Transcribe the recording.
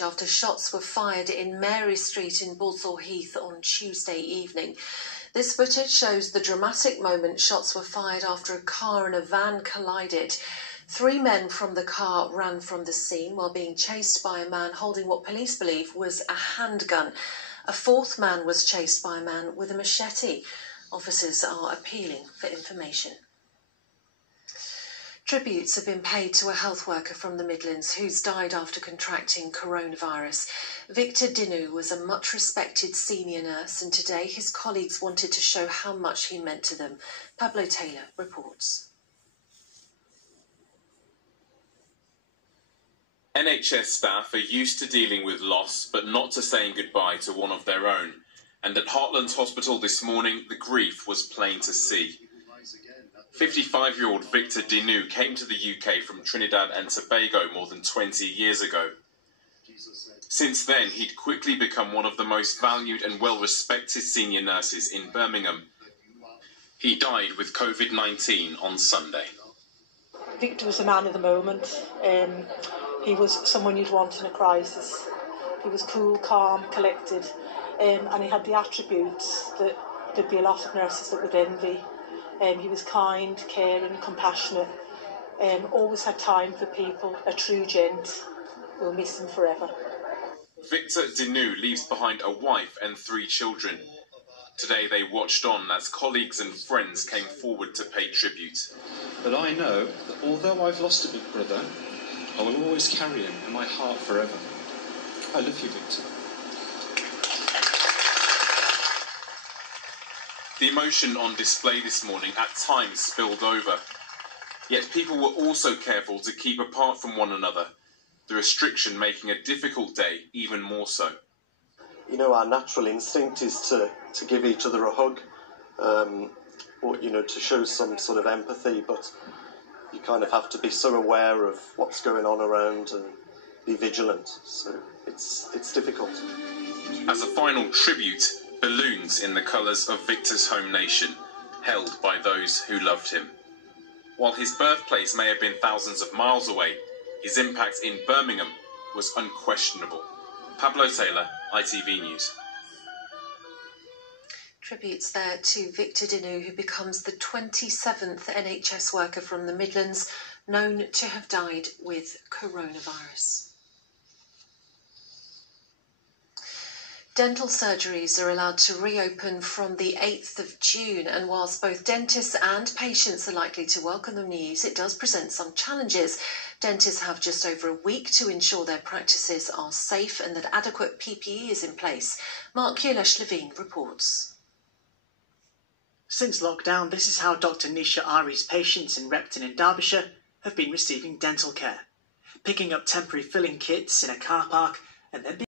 After shots were fired in Mary Street in Balsall Heath on Tuesday evening. This footage shows the dramatic moment shots were fired after a car and a van collided. 3 men from the car ran from the scene while being chased by a man holding what police believe was a handgun. A 4th man was chased by a man with a machete. Officers are appealing for information. Tributes have been paid to a health worker from the Midlands who's died after contracting coronavirus. Victor Dinu was a much-respected senior nurse, and today his colleagues wanted to show how much he meant to them. Pablo Taylor reports. NHS staff are used to dealing with loss, but not to saying goodbye to one of their own. And at Heartlands Hospital this morning, the grief was plain to see. 55-year-old Victor Dinu came to the UK from Trinidad and Tobago more than 20 years ago. Since then, he'd quickly become one of the most valued and well-respected senior nurses in Birmingham. He died with COVID-19 on Sunday. Victor was a man of the moment. He was someone you'd want in a crisis. He was cool, calm, collected, and he had the attributes that there'd be a lot of nurses that would envy. He was kind, caring, compassionate, always had time for people, a true gent. We'll miss him forever. Victor Dinu leaves behind a wife and 3 children. Today they watched on as colleagues and friends came forward to pay tribute. But I know that although I've lost a big brother, I will always carry him in my heart forever. I love you, Victor. The emotion on display this morning at times spilled over. Yet people were also careful to keep apart from one another, the restriction making a difficult day even more so. You know, our natural instinct is to give each other a hug, or, you know, to show some sort of empathy, but you kind of have to be so aware of what's going on around and be vigilant. So it's difficult. As a final tribute, balloons in the colours of Victor's home nation, held by those who loved him. While his birthplace may have been thousands of miles away, his impact in Birmingham was unquestionable. Pablo Taylor, ITV News. Tributes there to Victor Dinu, who becomes the 27th NHS worker from the Midlands known to have died with coronavirus. Dental surgeries are allowed to reopen from the 8th of June, and whilst both dentists and patients are likely to welcome the news, it does present some challenges. Dentists have just over a week to ensure their practices are safe and that adequate PPE is in place. Mark Yulesh-Levine reports. Since lockdown, this is how Dr Nisha Ari's patients in Repton in Derbyshire have been receiving dental care, picking up temporary filling kits in a car park and then